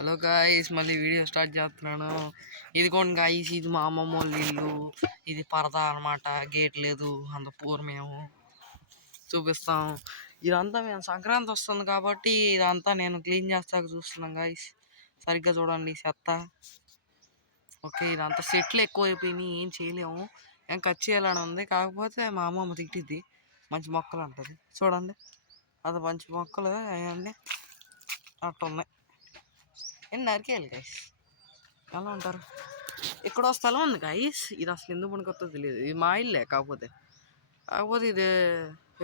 Hello guys, మళ్ళీ video start చేస్తున్నాను. ఇదిగోండి గాయ్స్, ఇది మా అమ్మమ్మ వాళ్ళ ఇల్లు. ఇది పరదా అనమాట, గేట్ లేదు, అంత పూర్ మేము చూపిస్తాం. ఇదంతా మేము సంక్రాంతి వస్తుంది కాబట్టి ఇదంతా నేను క్లీన్ చేస్తాక చూస్తున్నాం గాయ్స్. సరిగ్గా చూడండి చెత్త. ఓకే, ఇదంతా సెట్లు ఎక్కువైపోయినాయి, ఏం చేయలేము. ఏం కట్ చేయాలని ఉంది, కాకపోతే మా అమ్మమ్మ తిట్టిద్ది. మంచి మొక్కలు అంటది, చూడండి అది మంచి మొక్కలు అవన్నీ అట్టున్నాయి. ఏం నరికేయాలి గైస్, ఎలా ఉంటారు. ఇక్కడ స్థలం ఉంది గైస్, ఇది అసలు ఎందుకు పనికొస్తుందో తెలియదు. ఇది మా ఇల్లే, కాకపోతే ఇది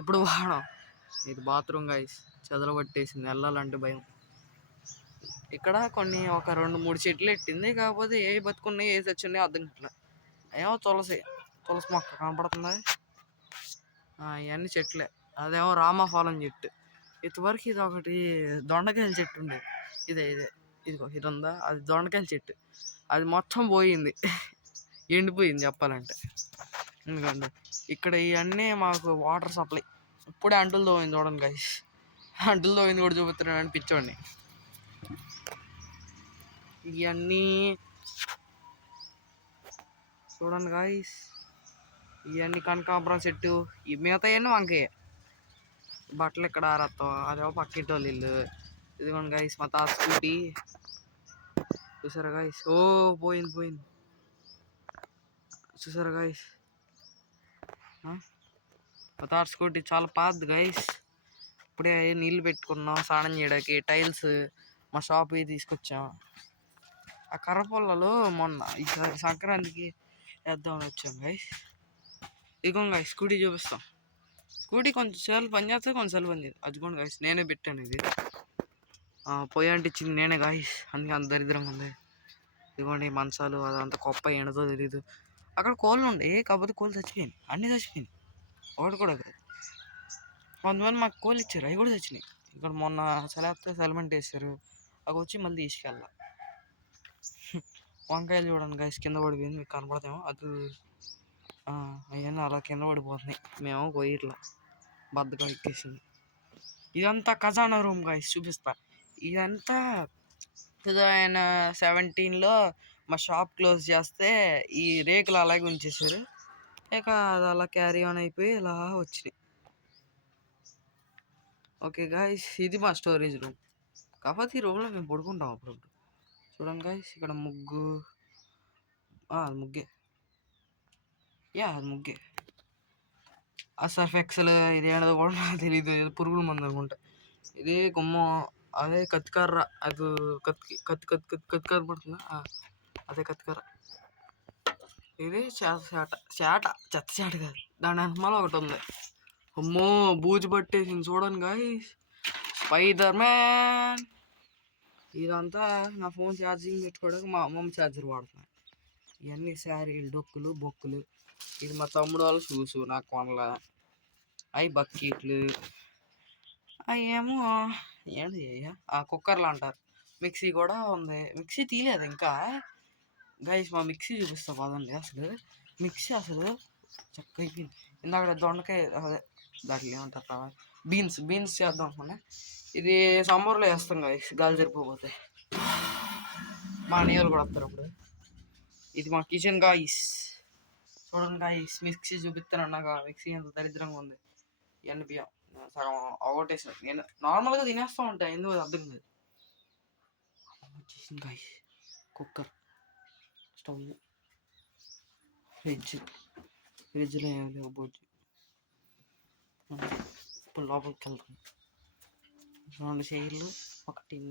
ఎప్పుడు వాడం. ఇది బాత్రూమ్ గైస్, చెదలు పట్టేసింది, వెళ్ళాలంటే భయం. ఇక్కడ ఒక 2-3 చెట్లు ఎట్టింది, కాకపోతే ఏ బతుకున్నాయి ఏ చచ్చున్నాయి అర్థం కావట్లే. ఏమో తులసి మొక్క కనపడుతుంది, ఇవన్నీ చెట్లే. అదేమో రామఫలం చెట్టు. ఇంతవరకు ఇది ఒకటి దొండకాయల చెట్టు ఉండేది. ఇదిగో ఇది ఉందా, అది దొండకాయల చెట్టు. అది మొత్తం పోయింది, ఎండిపోయింది చెప్పాలంటే. ఎందుకంటే ఇక్కడ ఇవన్నీ మాకు వాటర్ సప్లై. ఇప్పుడే అంటులు తోమింది చూడండి గైస్, అంటులు తోమింది కూడా చూపిస్తున్నాను పిచ్చోడిని. ఇవన్నీ చూడండి గాయస్, ఇవన్నీ కనకాంబరం చెట్టు. ఈ మిగతా అన్నీ వంకాయ. బట్టలు ఇక్కడ ఆరేస్తాం, అదేమో పక్కింటి వాళ్ళు ఇల్లు. ఇదిగోండి గాయస్ మా తాత స్కూటీ, చూసారా గాయస్. ఓ పోయింది చూసారా గాయస్. మా తాత స్కూటీ చాలా పాతది గైస్. ఇప్పుడే నీళ్ళు పెట్టుకున్నాం స్నానం చేయడానికి. టైల్స్ మా షాప్ తీసుకొచ్చాం. ఆ కర్రపొల్లలో మొన్న ఈసారి సంక్రాంతికి వేద్దామని వచ్చాం గైస్. ఇదిగోండి గైస్ స్కూటీ చూపిస్తాం. స్కూటీ కొంచెం సేపు పని చేస్తే కొంచెం సేపు పని చేయదు. అదిగోండి గైస్ నేనే పెట్టాను ఇది. పొయ్యి అంటే ఇచ్చింది నేనే గాయస్, అందుకే అంత దరిద్రంగా ఉంది. ఇదిగోండి మంచాలు, అదంతా కొప్ప ఎండతో తెలీదు. అక్కడ కోళ్ళు ఉండే, కాకపోతే కోళ్ళు చచ్చిపోయింది, అన్నీ చచ్చిపోయింది, ఒకటి కూడా కాదు. కొంతమంది మాకు కోళ్ళు ఇచ్చారు, అవి కూడా చచ్చినాయి. ఇక్కడ మొన్న సెలమెంట్ వేస్తారు, అవి వచ్చి మళ్ళీ తీసుకెళ్ళాలి. వంకాయలు చూడండి గైస్ కింద పడిపోయింది, మీకు కనపడతామో అది. అవన్నీ అలా కింద పడిపోతున్నాయి, మేము పోయిట్లా బద్దగా ఎక్కేసింది. ఇదంతా ఖజానా రూమ్ గైస్, చూపిస్తా. ఇదంతా 2017లో మా షాప్ క్లోజ్ చేస్తే ఈ రేకులు అలాగే ఉంచేసారు. ఇక అది అలా క్యారీ ఆన్ అయిపోయి ఇలా వచ్చినాయి. ఓకే గాయస్, ఇది మా స్టోరేజ్ రూమ్. కాకపోతే ఈ రూమ్లో మేము పడుకుంటాం అప్పుడప్పుడు. చూడండి గాయస్, ఇక్కడ ముగ్గు, అది ముగ్గే, అది ముగ్గే. ఆ సర్ఫ్ ఎక్సెల్ ఇది ఏంటో కూడా నాకు తెలియదు, పురుగుల మందు అనుకుంటా. ఇది గుమ్మం, అదే కత్తికర్ర, అది కత్తికర్ర పడుతుందా, అదే కత్తికర్ర. ఇది చెత్త చేట కాదు, దాని వెనకమాల ఒకటి ఉంది. అమ్మో బూజు పట్టేసింది చూడండి గాయస్, స్పైడర్ మ్యాన్. ఇదంతా నా ఫోన్ ఛార్జింగ్ పెట్టుకోవడానికి మా అమ్మమ్మ ఛార్జర్ వాడుతున్నాను. ఇవన్నీ శారీలు, డొక్కులు, బొక్కులు. ఇది మా తమ్ముడు వాళ్ళు షూస్ నాకు కొనలా. అవి బకెట్లు, అవి ఏమో ఏంటి కుక్కర్లు అంటారు. మిక్సీ కూడా ఉంది, మిక్సీ తీయలేదు ఇంకా గైస్. మా మిక్సీ చూపిస్తా పదండి. అసలు మిక్సీ అసలు చక్కగా అయిపోయింది. ఇందాక దొండకాయ, అదే దాంట్లో ఏమంటారు, బీన్స్ చేద్దాం అనుకున్నా. ఇది సమ్మర్లో వేస్తాం గైస్, గాలి సరిపోతే. మా నీళ్ళు కూడా వస్తారు అప్పుడు. ఇది మా కిచెన్ గాయస్, చూడండి గాయస్. మిక్సీ చూపిస్తాను, నాకు మిక్సీ ఎంత దరిద్రంగా ఉంది. ఇవన్నీ బియ్యం సగం అవగొట్టేసాను. నేను నార్మల్గా తినేస్తూ ఉంటాను, ఎందుకు అర్థం కాదు. వచ్చేసింది గాయస్ కుక్కర్, స్టవ్, ఫ్రిడ్జ్లో ఏమి లేవు బొజ్జు. ఇప్పుడు లోపలికి వెళ్తాం. 2 చైర్లు, ఒక టిన్.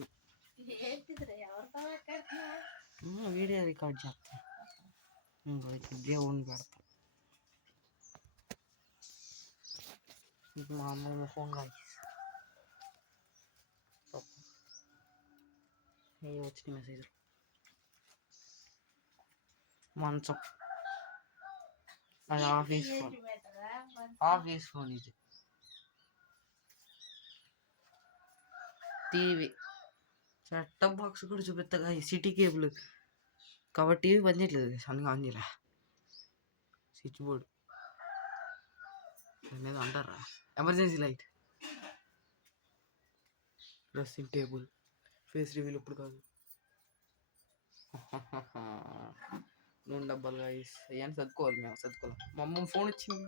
వీడియో రికార్డ్ చేస్తాం, దేవుణ్ణి పెడతాం. ఇది మా అమ్మ ఫోన్ గాయస్, వచ్చిన మెసేజ్. మంచం, అది ఆఫీస్ ఫోన్ ఇది. టీవీ, సెటప్ బాక్స్ కూడా చూపిస్తా. సిటీ కేబుల్ కాబట్టి టీవీ పని చేయట్లేదు, సన్నగా ఆన్ చేయలే. స్విచ్ బోర్డ్ మీద అంటారా, emergency light, dressing table. Face reveal ఇప్పుడు కాదు, నూనె డబ్బాలు గైస్ అవన్నీ చదువుకోవాలి మేము చదువుకోవాలి. మా అమ్మ ఫోన్ వచ్చింది.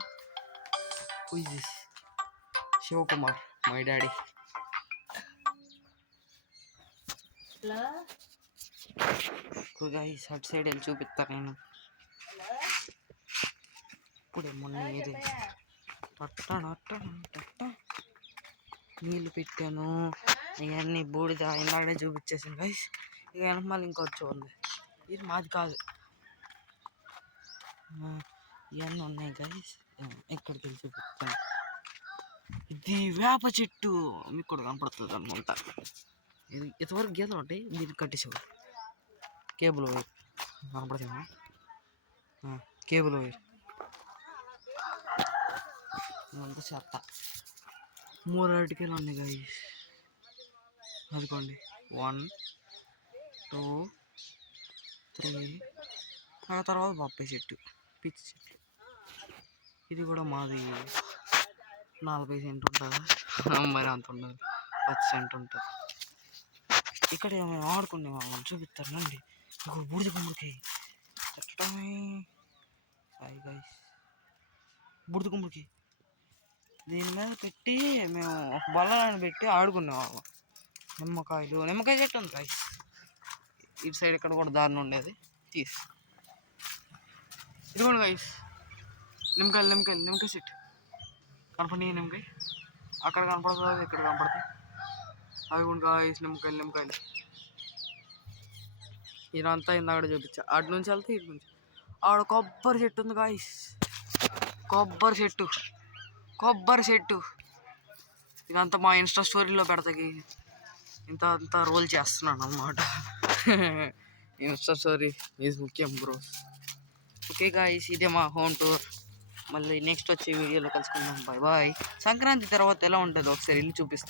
Shivakumar my daddy. గైస్ అటు సైడ్ వెళ్ళి చూపిస్తాను నేను. ఇప్పుడే మొన్న ఏది నీళ్ళు పెట్టాను, ఇవన్నీ బూడిద ఇందాకనే చూపించేసాను గైస్. ఇక వెనకమాల ఇంకొచ్చి ఉంది, ఇది మాది కాదు, ఇవన్నీ ఉన్నాయి గైస్. ఎక్కడికి వెళ్ళి చూపిస్తాను. ఇది వేప చెట్టు మీకు కూడా కనపడుతుంది అనుకుంటా. ఇది ఇంతవరకు గీతలు ఉంటాయి, మీరు కట్టేసావు కేబుల్ వైర్ కనపడుతుంది. కేబుల్ వైర్ అంతా చెత్త. 3 అరటికాయలు ఉన్నాయి గైస్, అదిగోండి 1 2 3. ఆ తర్వాత బొప్పాయి చెట్టు, పిచ్చి చెట్టు. ఇది కూడా మాది 40 సెంట్ ఉంటుంది, మరి అంత ఉండదు, 10 సెంట్ ఉంటుంది. ఇక్కడ మేము ఆడుకునే వాళ్ళం, చూపిస్తానండి. ఒక బూడిద గుమ్మడికాయ చెట్టమే. హాయ్ గైస్, బూడిద గుమ్మడికాయ దీని మీద పెట్టి మేము ఒక బల్లని పెట్టి ఆడుకునేవాళ్ళం. నిమ్మకాయ చెట్టు ఉంది గైస్. ఇటు సైడ్ ఇక్కడ కూడా దారిని ఉండేది, ఇదిగోండి గైస్ నిమ్మకాయ చెట్టు కనపడి. నిమ్మకాయ అక్కడ కనపడుతుంది, ఇక్కడ కనపడుతుంది. అవి కూడా గైస్ నిమ్మకాయలు. ఇదంతా ఇందాక చూపించా. అటు నుంచి వెళ్తే ఇటు నుంచి ఆడ కొబ్బరి చెట్టు ఉంది గైస్. కొబ్బరి చెట్టు ఇదంతా మా ఇన్స్టా స్టోరీలో పెడతాకి ఇంత రోల్ చేస్తున్నాను అన్నమాట. ఇన్స్టా స్టోరీ ఈజ్ ముఖ్యం బ్రో. ఓకే గాయస్, ఇదే మా హోమ్ టూర్. మళ్ళీ నెక్స్ట్ వచ్చే వీడియోలో కలుసుకుందాం. బాయ్. సంక్రాంతి తర్వాత ఎలా ఉంటుందో ఒకసారి ఇల్లు చూపిస్తాను.